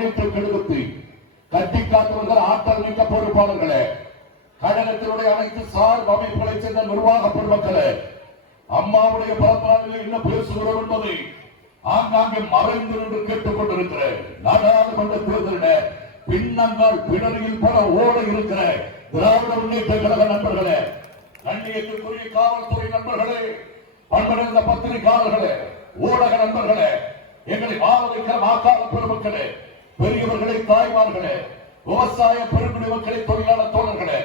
முன்னேற்ற கழகத்தை கட்டி காத்துவந்த ஆற்றல் மிக்க பொறுப்பாளர்களே கழகத்தினுடைய அனைத்து சார்பு அமைப்புகளை சேர்ந்த நிர்வாக பொதுமக்களே அம்மாவுடைய பிறந்தநாளில் என்ன பேசுகிறோம் என்பதை ஆங்காங்கே மறைந்து நின்று கேட்டுக் கொண்டிருக்கிற நாடாளுமன்ற தேர்தலிட பின்னங்கால் பிணறியில் பல ஓட இருக்கிற திராவிட முன்னேற்ற கழக நண்பர்களே கண்ணியத்திற்குரிய காவல்துறை நண்பர்களே பண்படைந்த பத்திரிகையாளர்களே ஊடக நண்பர்களே எங்களை வாழ வைக்கிற பெருமக்களே பெரியவர்களே தாய்மார்களே விவசாய பெருங்குடி மக்களை தொழிலாளர் தோழர்களே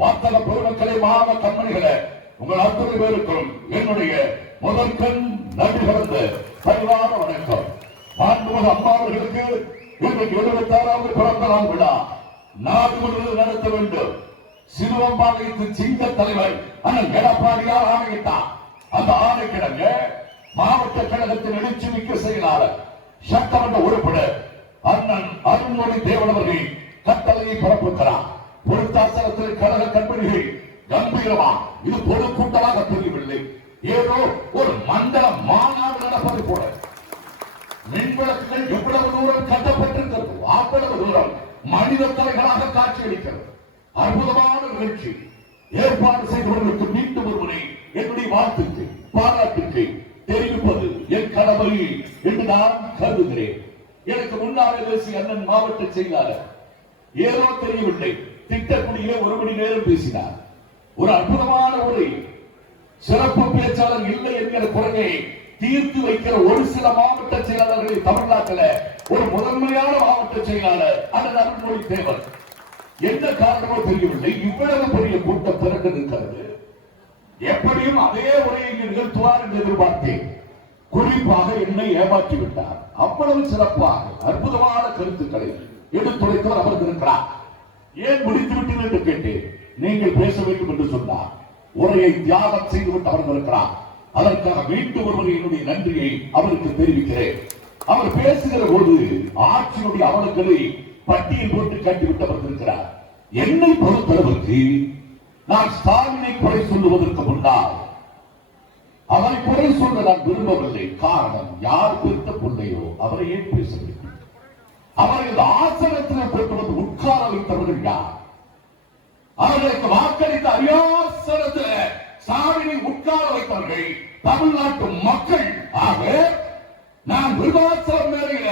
வார்த்தக பெருமக்களை மாணவ கம்பெனிகளே உங்கள் அத்தனை பேருக்கும் என்னுடைய முதல் கண் நன்றி கலந்து பரிவார வணக்கம். மாண்புமிகு அம்மா அவர்களுக்கு இன்றைக்கு எழுபத்தாறாவது பிறந்த நாள் விழா. நாடு முழுவதும் நடத்த வேண்டும். சிறுவம்பாளையத்து சிங்க தலைவர் அண்ணன் எடப்பாடியார் ஆணையிட்டார். அந்த ஆணைக்கிடங்க மாவட்ட கழகத்தின் எழுச்சி மிக்க செயலாளர் சட்டமன்ற உறுப்பினர் அண்ணன் அருண்மொழி தேவன் அவர்கள் கட்டளையை பிறப்பிக்கிறார். பொருத்தாசனத்தில் கழக கண்மணிகள் கம்பீரமா இது பொதுக்கூட்டமாக தெரியவில்லை. ஏதோ ஒரு மண்டல மாநாடு நடப்பதை போல. மின்விளக்குகள் எவ்வளவு தூரம் கட்டப்பட்டிருக்கிறது? அவ்வளவு தூரம் மனித தலைகளாக காட்சியளிக்கிறது. அற்புதமான நிகழ்ச்சி. ஏற்பாடு செய்தவர்களுக்கு மீண்டும் ஒரு முறை என்னுடைய வாழ்த்துக்கு பாராட்டுக்கு தெரிவிப்பது என் கடமை என்று நான் கருதுகிறேன். எனக்கு முன்னாலே பேசி அண்ணன் மாவட்ட செயலாளர். ஏதோ தெரியவில்லை. திட்டக்குடியிலே ஒரு மணி நேரம் பேசினார். ஒரு அற்புதமான உரை. சிறப்பு பேச்சாளர் இல்லை என்கிற குறையை தீர்த்து வைக்கிற ஒரு சில மாவட்ட செயலாளர்களை தமிழ்நாட்டில் ஒரு முதன்மையான மாவட்ட செயலாளர் அல்லது அருண்மொழி தேவர். எந்த காரணமோ தெரியவில்லை. இவ்வளவு பெரிய கூட்டம் திரண்டு நிற்கிறது. எப்படியும் அதே உரையை நிகழ்த்துவார் என்று எதிர்பார்த்தேன். குறிப்பாக என்னை ஏமாற்றி விட்டார். அவ்வளவு சிறப்பாக அற்புதமான கருத்துக்களை எடுத்துரைத்தவர் அமர்ந்திருக்கிறார் ஏன் முடித்து விட்டீர்கள் என்று கேட்டேன். நீங்கள் பேச வேண்டும் என்று சொன்னார். உரையை தியாகம் அவர் இருக்கிறான் அதற்காக மீண்டும் ஒருவர் என்னுடைய நன்றியை அவருக்கு தெரிவிக்கிறேன். அவர் பேசுகிற போது ஆட்சியுடைய அவலங்களை பட்டியல் போட்டு கட்டிவிட்டு அமர்ந்திருக்கிறார் என்னை பொறுத்தளவுக்கு நான் ஸ்டாலினை குறை சொல்லுவதற்கு முன்னால் அவரை குறை சொல்ல நான் விரும்பவில்லை. காரணம் யார் குறித்த பிள்ளையோ அவரை ஏன் பேச வேண்டும் அவரை இந்த ஆசனத்தில் போட்டு வந்து உட்கார வைத்தவர்கள் யார்? அவர்களுக்கு வாக்களித்த அரியாசனத்தில் சாமியை உட்கார வைத்தவர்கள் தமிழ்நாட்டு மக்கள். ஆக நான் விருதாசலம் மேலையில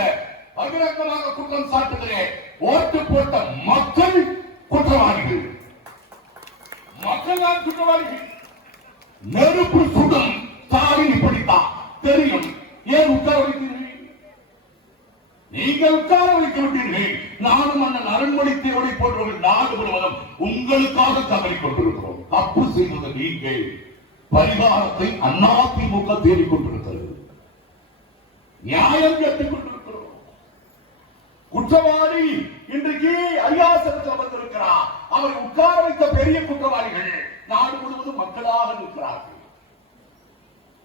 பகிரங்கமாக குற்றம் சாட்டுகிறேன். ஓட்டு போட்ட மக்கள் குற்றவாளிகள். மக்கள் தான் குற்றவாளிகள். நெருப்பு தெரியும் ஏன் உட்கார வைத்தீர்கள் நீங்கள் உட்கார வைத்து விட்டீர்கள். நானும் அண்ணன் அருண்மொழி தேவனை போன்றவர்கள் நாடு முழுவதும் உங்களுக்காக கவலை கொண்டிருக்கிறோம். தப்பு செய்வது நீங்கள். பரிகாரத்தை அதிமுக தேடிக் கொண்டிருக்கிறது. நியாயம் கேட்டுக் கொண்டிருக்கிறோம். குற்றவாளி இன்றைக்கு அரியாசனத்தில் வந்திருக்கிறார் அவரை உட்கார வைத்த பெரிய குற்றவாளிகள் நாடு முழுவதும் மக்களாக நிற்கிறார்கள்.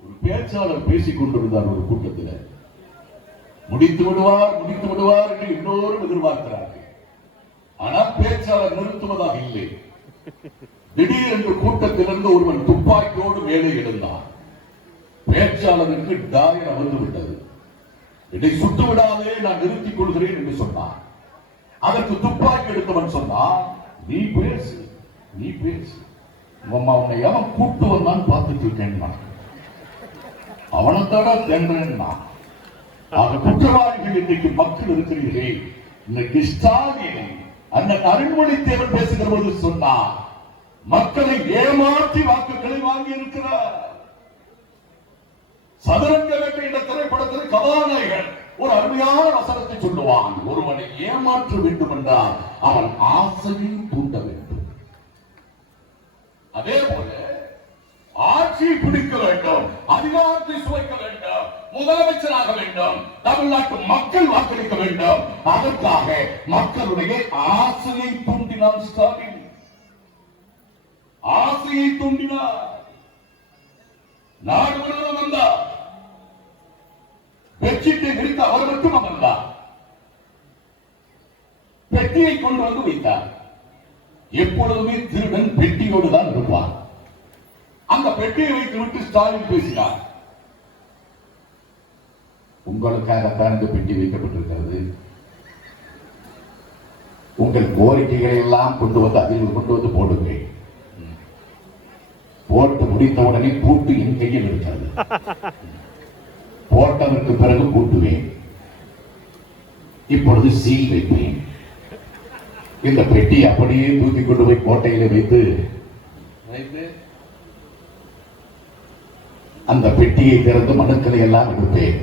ஒரு பேச்சாளர் பேசிக் கொண்டிருந்தார் ஒரு கூட்டத்தில். முடித்து விடுவார் முடித்து விடுவார் என்று எல்லோரும் எதிர்பார்க்கிறார்கள். ஆனால் பேச்சாளர் நிறுத்துவதாக இல்லை. திடீரென்று கூட்டத்திலிருந்து ஒருவன் துப்பாக்கியோடு மேலே எழுந்தான். பேச்சாளருக்கு டாயர் அமர்ந்து விட்டது. இதை சுட்டு விடாதே நான் நிறுத்திக் கொள்கிறேன் என்று சொன்னான் அதற்கு துப்பாக்கி எடுத்தவன் சொன்னான் நீ பேசு நீ பேசு. அம்மா உன்னை எவன் கூட்டு வந்தான்னு பார்த்துட்டு இருக்கேன் அவனத்தோட தென்றேன்னா ஆக குற்றவாளிகள் இன்றைக்கு மக்கள் இருக்கிறீர்களே இன்னைக்கு ஸ்டாலின் அந்த அருண்மொழி தேவன் பேசுகிற பொழுது சொன்னார் மக்களை ஏமாற்றி வாக்குகளை வாங்கி இருக்கிறார் சதுரங்க வேட்டை என்ற திரைப்படத்தில் கதாநாயகன் ஒரு அருமையான வசனத்தை சொல்லுவான். ஒருவனை ஏமாற்ற வேண்டும் என்றால் அவன் ஆசையை தூண்ட வேண்டும். அதே போல ஆட்சியை பிடிக்க வேண்டும் அதிகாரத்தை சுவைக்க வேண்டும் முதலமைச்சராக வேண்டும் தமிழ்நாட்டு மக்கள் வாக்களிக்க வேண்டும். அதற்காக மக்களுடைய ஆசையை தூண்டினார் ஸ்டாலின். ஆசையை தூண்டினார். நாடு முழுவதும் வந்தார் பெட்ஷீட்டை விரித்து அவர் மட்டும் அமர்ந்தார் பெட்டியை கொண்டு வந்து வைத்தார். எப்பொழுதுமே திருடன் பெட்டியோடு தான் இருப்பார். அந்த பெட்டியை வைத்து விட்டு ஸ்டாலின் பேசினார். உங்களுக்காகத்தான் இந்த பெட்டி வைக்கப்பட்டிருக்கிறது. உங்கள் கோரிக்கைகளை எல்லாம் கொண்டு வந்து அதில் கொண்டு வந்து போடுங்க போட்டு முடித்த உடனே கூட்டு என் கையில் இருக்கிறது. போட்டதற்கு பிறகு கூட்டுவேன் இப்பொழுது சீல் வைப்பேன். இந்த பெட்டி அப்படியே தூக்கி கொண்டு போய் கோட்டையில வைத்து அந்த பெட்டியை திறந்து மனுக்களை எல்லாம் எடுப்பேன்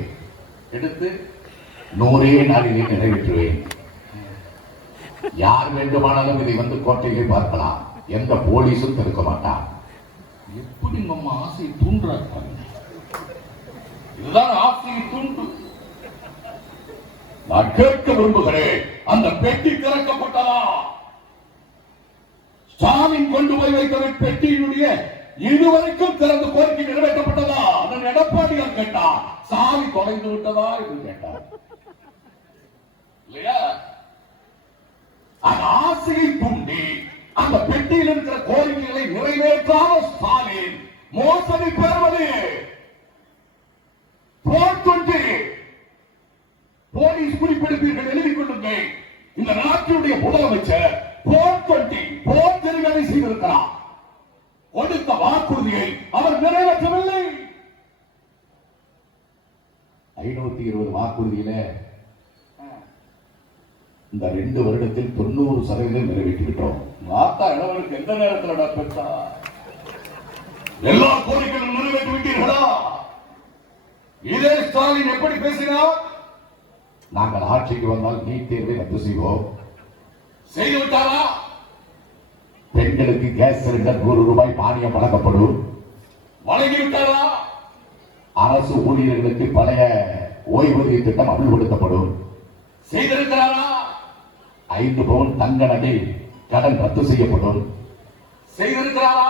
எடுத்து நூறே நாளிலே நிறைவேற்றுவேன். யார் வேண்டுமானாலும் இதை வந்து கோட்டையிலே பார்க்கலாம். எந்த போலீஸும் தடுக்க மாட்டான். எப்படி நம்ம ஆசையை தூண்டுறாங்க? இதுதான் ஆசையை தூண்டு. நான் கேட்க விரும்புகிறேன் அந்த பெட்டி திறக்கப்பட்டதா? ஸ்டாலின் கொண்டு போய் வைத்த பெட்டியினுடைய இதுவரைக்கும் திறந்து கோரிக்கை நிறைவேற்றப்பட்டதா? அண்ணன் எடப்பாடியார் கேட்டார் சாவி தொலைந்து விட்டதா என்று கேட்டார் இல்லையா? அந்த ஆசையை தூண்டி அந்த பெட்டியில் இருக்கிற கோரிக்கைகளை நிறைவேற்றாத ஸ்டாலின் மோசடி பெறுவது. போர் போலீஸ் குறிப்பெடுப்பீர்கள் எழுதிக் கொள்ளுங்கள். இந்த நாட்டினுடைய முதலமைச்சர் போர் தொட்டி போர் திருவேலை செய்திருக்கிறார். வாக்குறுதியை அவர் நிறைவேற்றவில்லை. ஐநூத்தி இருபது வாக்குறுதியில இந்த ரெண்டு வருடத்தில் தொண்ணூறு சதவீதம் நிறைவேற்றி விட்டோம். வார்த்தா இளவருக்கு எந்த நேரத்தில் பெற்றா எல்லா கோரிக்கைகளும் நிறைவேற்றி விட்டீர்களா? இதே ஸ்டாலின் எப்படி பேசினார்? நாங்கள் ஆட்சிக்கு வந்தால் நீட் தேர்வை ரத்து செய்வோம். செய்து விட்டாரா பெண்களுக்கு கேஸ் சிலிண்டர் நூறு ரூபாய் மானியம் வழங்கப்படும். வழங்கி விட்டாரா அரசு ஊழியர்களுக்கு பழைய ஓய்வூதிய திட்டம் அமல்படுத்தப்படும். செய்திருக்கிறாரா? ஐந்து பவுன் தங்க நகை கடன் ரத்து செய்யப்படும். செய்திருக்கிறாரா?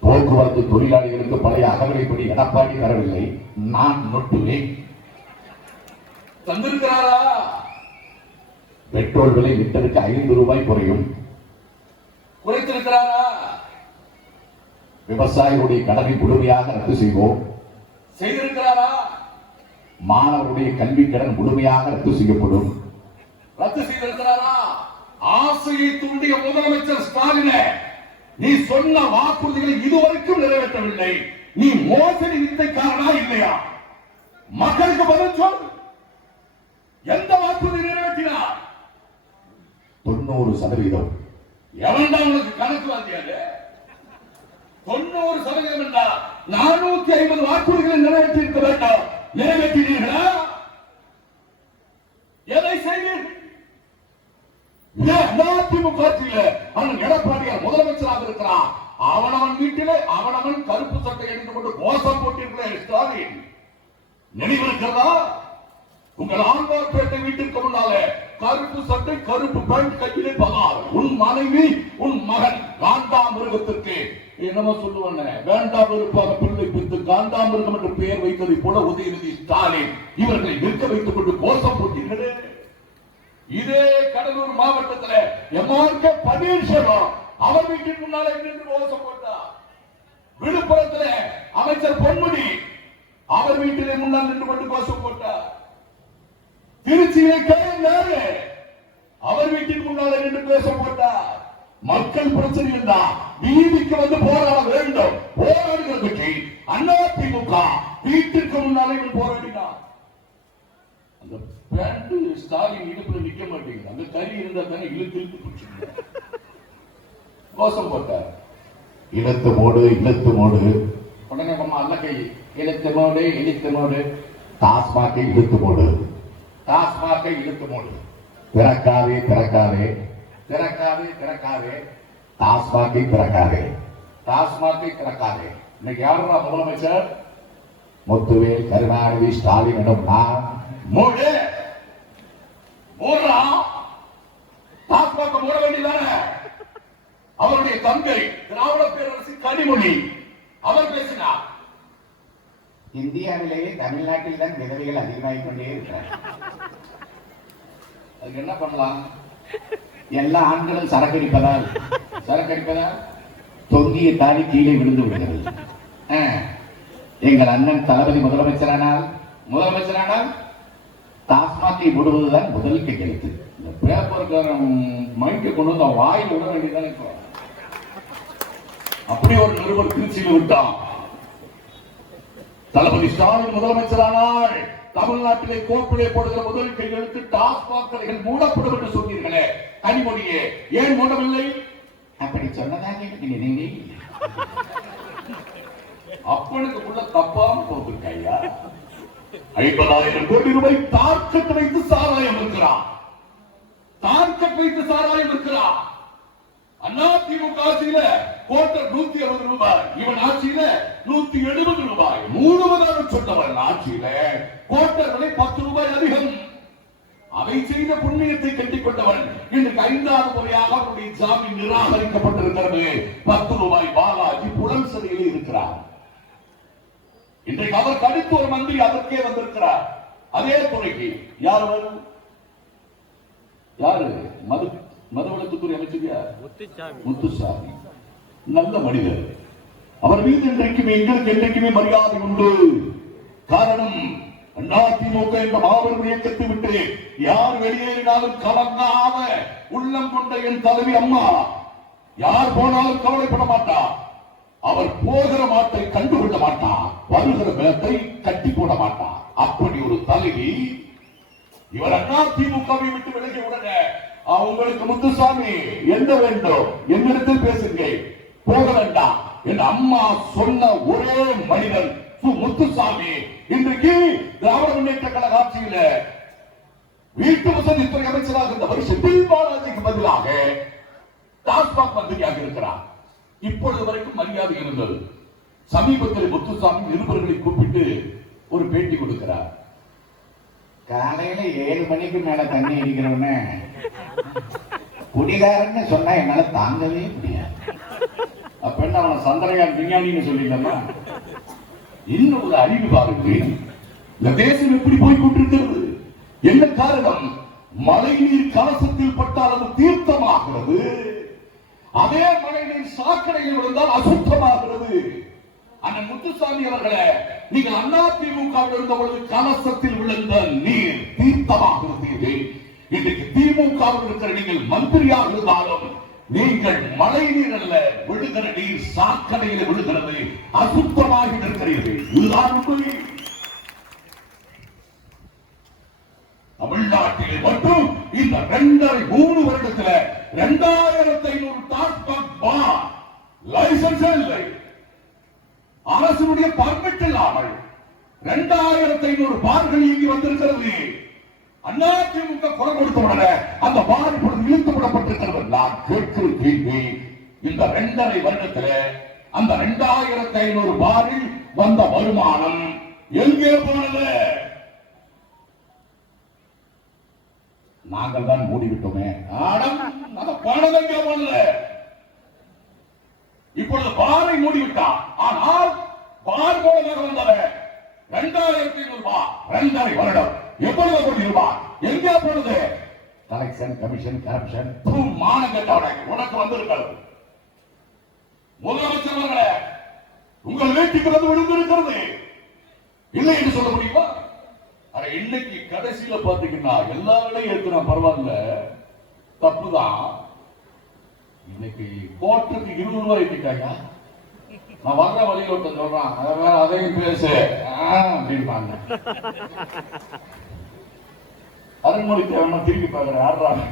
போக்குவரத்து தொழிலாளிகளுக்கு பழைய அகவிலைப்படி எடப்பாடி தரவில்லை நான் நொட்டுவேன். தந்திருக்கிறாரா? பெட்ரோல் விலை லிட்டருக்கு ஐந்து ரூபாய் குறையும். குறைத்திருக்கிறாரா விவசாயிகளுடைய கடனை முழுமையாக ரத்து செய்வோம். செய்திருக்கிறாரா? மாணவருடைய கல்வி கடன் முழுமையாக ரத்து செய்யப்படும். ரத்து செய்திருக்கிறாரா? ஆசையை தூண்டிய முதலமைச்சர் ஸ்டாலின நீ சொன்ன வாக்குறுதிகளை இதுவரைக்கும் நிறைவேற்றவில்லை. நீ மோசடி வித்தைக்காரனா இல்லையா? மக்களுக்கு பதில் சொல். எந்த வாக்குறுதி நிறைவேற்றினார்? தொண்ணூறு சதவீதம். எவன்டா உனக்கு கணக்கு வாத்தியாது தொண்ணூறு சதவீதம் என்றால் நானூத்தி ஐம்பது வாக்குறுதிகளை நிறைவேற்றி இருக்க வேண்டும். நிறைவேற்றினீர்களா? எதை செய்தீர்கள் அதிமுக அவன் எடப்பாடியார் முதலமைச்சராக இருக்கிறான் அவனவன் வீட்டிலே அவனவன் கருப்பு சட்டை எடுத்துக் கொண்டு கோஷம் போட்டிருக்கிற ஸ்டாலின். நினைவிருக்கிறதா? உங்கள் ஆழ்வார்பேட்டை வீட்டிற்கு முன்னாலே கருப்பு சட்டை கருப்பு பேண்ட் கையிலே பகார். உன் மனைவி உன் மகன். காண்டாமிருகத்திற்கு. என்னமோ சொல்லுவாங்க. வேண்டாம் இருப்பாக பிள்ளை பித்து காண்டாமிருகம் என்று பெயர் வைத்ததை போல உதயநிதி ஸ்டாலின் இவர்களை நிற்க வைத்துக் கொண்டு கோஷம் போட்டீர்களே இதே கடலூர் மாவட்டத்துல எம்ஆர்கே பன்னீர்செல்வம் அவர் வீட்டின் முன்னாலே நின்று கோஷம் போட்டார். விழுப்புரத்துல அமைச்சர் பொன்முடி அவர் வீட்டிலே முன்னால் நின்று கொண்டு கோஷம் போட்டார். திருச்சியிலே கேள்வி அவர் வீட்டின் முன்னாலே நின்று கோஷம் போட்டார் மக்கள் பிரச்சனை இருந்தா நீதிக்கு வந்து போராட வேண்டும். போராடுகிறதுக்கு அதிமுக வீட்டிற்கு முன்னாலே இவன் போராடினார் அந்த பேண்ட் ஸ்டாலின் இடுப்புல நிக்க மாட்டேங்குது. அந்த கறி இருந்தா தானே இழுத்து இழுத்து பிடிச்சிருந்தேன் கோஷம் போட்டார். இழுத்து மூடு இழுத்து மூடு. உடனே அம்மா அல்ல கை இழுத்து மூடு இழுத்து மூடு. டாஸ்மாக்கை இழுத்து மூடு. டாஸ்மாக்கை இழுத்து மூடு திறக்காதே திறக்காதே. திறக்காதே திறக்காதே. டாஸ்மாக்கை திறக்காதே. டாஸ்மாக்கை திறக்காதே. இன்னைக்கு யாருடா முதலமைச்சர்? முத்துவேல் கருணாநிதி ஸ்டாலின் எனும் நான். மூடு. மூடுறா. டாஸ்மாக மூட வேண்டியதானே? அவருடைய தங்கை திராவிட பேரரசு கனிமொழி. அவர் பேசினார். இந்தியாவிலேயே தமிழ்நாட்டில் தான் விதவைகள் அதிகமாகிக் கொண்டே இருக்கிறார் அதுக்கு என்ன பண்ணலாம்? எல்லா ஆண்களும் சரக்கடிப்பதால் சரக்கடிப்பதால் தொங்கிய தாடி கீழே விழுந்து விடுகிறது. எங்கள் அண்ணன் தளபதி முதலமைச்சரானால் முதலமைச்சரானால் டாஸ்மாகை விடுவதுதான் முதல் கையெழுத்து. இந்த பேப்பர்காரன் மைக்க கொண்டு வந்த வாயில் விட வேண்டியதான் இப்போ? அப்படி ஒரு நிருபர் திருச்சியில் விட்டான். தளபதி ஸ்டாலின் முதலமைச்சரானால் தமிழ்நாட்டிலே கோப்பிலே போடுகிற முதல் கையெழுத்து டாஸ்மாக் கடைகள் மூடப்படும் என்று சொன்னீர்களே. கனிமொழியே ஏன் மூடவில்லை? அப்படி சொன்னதாக எனக்கு நினைவே அப்பனுக்கு உள்ள தப்பாம போட்டிருக்க ஐயா? ஐம்பதாயிரம் கோடி ரூபாய் தார்க்கெட் வைத்து சாராயம் இருக்கிறான் தார்க்கெட் வைத்து சாராயம் இருக்கிறான் அண்ணா ஆட்சியில கோட்டர் நூத்தி அறுபது ரூபாய். இவன் ஆட்சியில நூத்தி எழுபது ரூபாய். மூடுவதாக சொன்னவன் ஆட்சியில கோட்டர் விலை பத்து ரூபாய் அதிகம். அவை செய்த புண்ணியத்தை கட்டிக் கொண்டவன். இன்றைக்கு ஐந்தாவது முறையாக அவருடைய ஜாமீன் நிராகரிக்கப்பட்டிருக்கிறது. பத்து ரூபாய் பாலாஜி புலன் சிறையில் இருக்கிறார். இன்றைக்கு அவர் கடித்து ஒரு மந்திரி அதற்கே வந்திருக்கிறார். அதே துறைக்கு யார் அவர் யாரு? மது மதுவளத்துத்துறை அமைச்சர் யார்? முத்துசாமி. நல்ல மனிதர். அவர் மீது இன்றைக்குமே எங்களுக்கு என்றைக்குமே மரியாதை உண்டு. காரணம் அதிமுக என்ற மாபெரும் இயக்கத்தை விட்டு யார் வெளியேறினாலும் கலங்காம உள்ளம் கொண்ட என் தலைவி அம்மா. யார் போனாலும் கவலைப்பட மாட்டார் அவர் போகிற மாட்டை கண்டுகொள்ள மாட்டார் வருகிற மேத்தை கட்டி போட மாட்டார் அப்படி ஒரு தலைவி இவர் அண்ணா திமுகவை விட்டு விலகி உடனே "ஆ, உங்களுக்கு முத்துசாமி என்ன வேண்டும்? என்னிடத்தில் பேசுங்க. போக வேண்டாம். என் அம்மா சொன்ன ஒரே மனிதன் சு. முத்துசாமி. இன்றைக்கு திராவிட முன்னேற்ற கழக ஆட்சியில வீட்டு வசதித்துறை அமைச்சராக இருந்தவர் செந்தில் பாலாஜிக்கு பதிலாக டாஸ்மாக் மந்திரியாக இருக்கிறார். இப்பொழுது வரைக்கும் மரியாதை இருந்தது. சமீபத்தில் முத்துசாமி நிருபர்களை கூப்பிட்டு ஒரு பேட்டி கொடுக்கிறார். காலையில ஏழு மணிக்கு மேல தண்ணி அடிக்கிறவன குடிகாரன்னு சொன்னா என்னால தாங்கவே முடியாது. அப்ப என்ன சந்திரயான் விஞ்ஞானின்னு சொல்லிட்டோமா இன்னும் ஒரு அறிவு பாருக்கு இந்த தேசம் எப்படி போய் கொண்டிருக்கிறது? என்ன காரணம்? மழை நீர் கலசத்தில் பட்டால் அது தீர்த்தமாகிறது. அதே மழைநீர் சாக்கடையில் விழுந்தால் அசுத்தமாகிறது. அந்த முத்துசாமி அவர்களே நீங்கள் அண்ணா திமுகவில் இருந்த பொழுது கலசத்தில் விழுந்த நீர் தீர்த்தமாகிறது. இன்றைக்கு திமுகவில் இருக்கிற நீங்கள் மந்திரியாக இருந்தாலும் நீங்கள் மழை நீர் அல்ல விழுகிற நீர் சாக்கடையில் விழுகிறது அசுத்தமாக நிற்கிறீர்கள். இதுதான் உண்மை. தமிழ்நாட்டில் மட்டும் இந்த ரெண்டரை மூணு வருடத்துல இரண்டாயிரத்தி ஐநூறு டாஸ்மாக் பார் லைசன்ஸ் இல்லை. அரசுடைய பர்மிட் இல்லாமல் இரண்டாயிரத்தி ஐநூறு பார்கள் இங்கு வந்திருக்கிறது. அதிமுக குரல் கொடுத்த உடனே அந்த பார் இப்பொழுது இழுத்து விடப்பட்டிருக்கிறது நான் கேட்கிற கேள்வி. இந்த இரண்டரை வருடத்துல அந்த இரண்டாயிரத்தி ஐநூறு பாரில் வந்த வருமானம் எங்கே போனது? நாங்கள் தான் மூடிவிட்டோமே. ஆடம் அந்த பணம் போனல இப்பொழுது பாரை மூடிவிட்டான் ஆனால் பார் மூலமாக வந்தவர் இரண்டாயிரத்தி ஐநூறு ரூபாய் இரண்டரை வருடம். எவ்வளவு கோடி ரூபாய்? எங்கே போனது கலெக்ஷன் கமிஷன் கரப்ஷன் மானம் கட்டவனை உனக்கு வந்திருக்கிறது. முதலமைச்சர் அவர்களே உங்கள் வீட்டுக்கு வந்து விழுந்திருக்கிறது. இல்லை என்று சொல்ல முடியுமா? ஆனா இன்னைக்கு கடைசியில பாத்தீங்கன்னா எல்லா வேலையும் ஏத்துனா பரவாயில்ல. தப்புதான். இன்னைக்கு கோட்டுக்கு இருபது ரூபாய் எடுத்துட்டாங்க நான் வர்ற வழியில் ஒருத்தன் சொல்றான் அதை வேற அதையும் பேசு. ஆ, அப்படின்பாங்க அருண்மொழி தேவனா திருப்பி பாக்குறேன் ஆடுறாங்க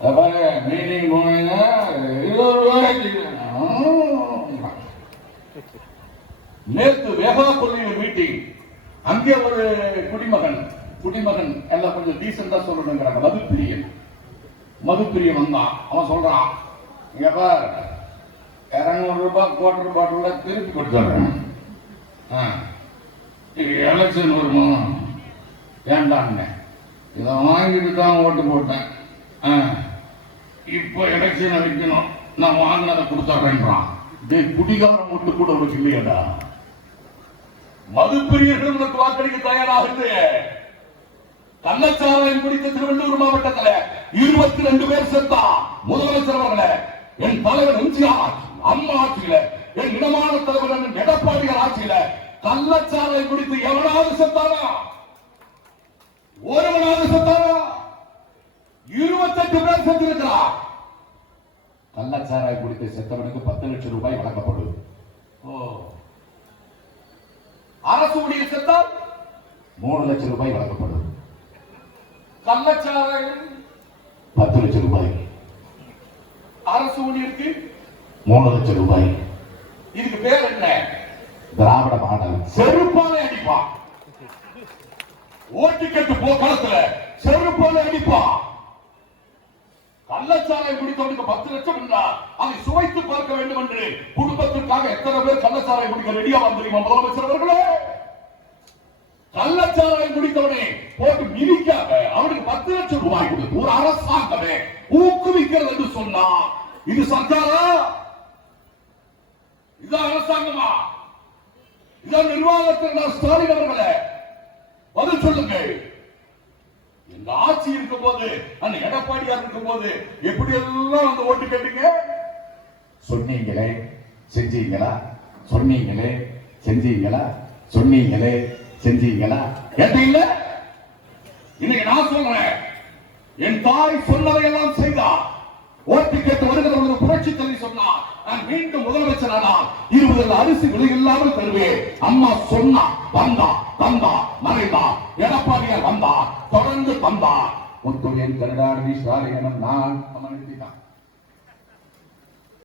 அதை இருபது ரூபாய் நேத்து வேகா பள்ளியில் மீட்டிங் அங்கே ஒரு குடிமகன் குடிமகன் எல்லாம் கொஞ்சம் டீசெண்டா சொல்லணுங்கிறாங்க. மதுப்பிரியன். மதுப்பிரியன் வந்தான். அவன் சொல்றான் இங்க இரநூறு ரூபாய் குவார்டர் பாட்டில திருப்பி கொடுத்துட்றேன் எலெக்ஷன் வருமா வேண்டான்னு இதை வாங்கிட்டு தான் ஓட்டு போட்டேன். இப்போ எலெக்ஷன் வைக்கணும் நான் வாங்கினதை கொடுத்துட்றேன்றான் டேய் குடிகாரம் ஒட்டு கூட உனக்கு இல்லையாடா மதுப்பிரியர்களுக்கு வாக்களிக்க தயாராகுது. கள்ளச்சாராயம் குடித்த திருவள்ளூர் மாவட்டத்துல இருபத்தி ரெண்டு பேர் செத்தா முதலமைச்சர் அவர்களே என் தலைவர் எம்ஜிஆர். அம்மா ஆட்சியில என் இடமான தலைவர் எடப்பாடியார் ஆட்சியில கள்ளச்சாராயம் குடித்து எவனாவது செத்தானா? ஒருவனாவது செத்தானா? செத்திருக்கிறார். கள்ளச்சாராய் குடித்து செத்தவனுக்கு பத்து லட்சம் ரூபாய் வழங்கப்படும் ஓ. அரசு ஊழியர் செத்தால் மூணு லட்சம் ரூபாய் வழங்கப்படும் கள்ளச்சாராயம் பத்து லட்சம் ரூபாய். அரசு ஊழியருக்கு மூணு லட்சம் ரூபாய். இதுக்கு பேர் என்ன? திராவிட மாடல். செருப்பாலை அடிப்பா. ஓட்டு கட்டு போக்களத்துல செருப்பாலை அடிப்பா. கள்ளச்சாராயம் குடித்தவனுக்கு பத்து லட்சம் இருந்தா அதை சுவைத்து பார்க்க வேண்டும் என்று குடும்பத்திற்காக எத்தனை பேர் கள்ளச்சாராயம் குடிக்க ரெடியா வந்திருக்கீங்க முதலமைச்சர் அவர்களே? கள்ளச்சாராயம் குடித்தவனே போட்டு மிதிக்காம அவனுக்கு பத்து லட்சம் ரூபாய் கொடுத்து ஒரு அரசாங்கமே ஊக்குவிக்கிறது என்று சொன்னா இது சர்க்காரா? இதான் அரசாங்கமா? இதான் நிர்வாகத்தில் ஸ்டாலின் அவர்களே பதில் சொல்லுங்கள். எங்க ஆட்சி இருக்கும் போது அந்த எடப்பாடியார் இருக்கும் போது எப்படி எல்லாம் வந்து ஓட்டு கேட்டீங்க? சொன்னீங்களே செஞ்சீங்களா? சொன்னீங்களே செஞ்சீங்களா? சொன்னீங்களே செஞ்சீங்களா? கேட்டீங்கள? இன்னைக்கு நான் சொல்றேன் என் தாய் சொன்னதையெல்லாம் செய்தார் ஓட்டு கேட்டு வருகிறவர்கள் புரட்சி தலைவி சொன்னார். நான் மீண்டும் முதலமைச்சர் ஆனால் இருபது அரிசி விலை இல்லாமல் தருவேன். அம்மா சொன்னா வந்தா தந்தா மறைந்தா. எடப்பாடியார் வந்தா தொடர்ந்து தந்தா முத்துவேல் கருடாநிதி ஸ்டாலின் நான் அமர்த்தினான்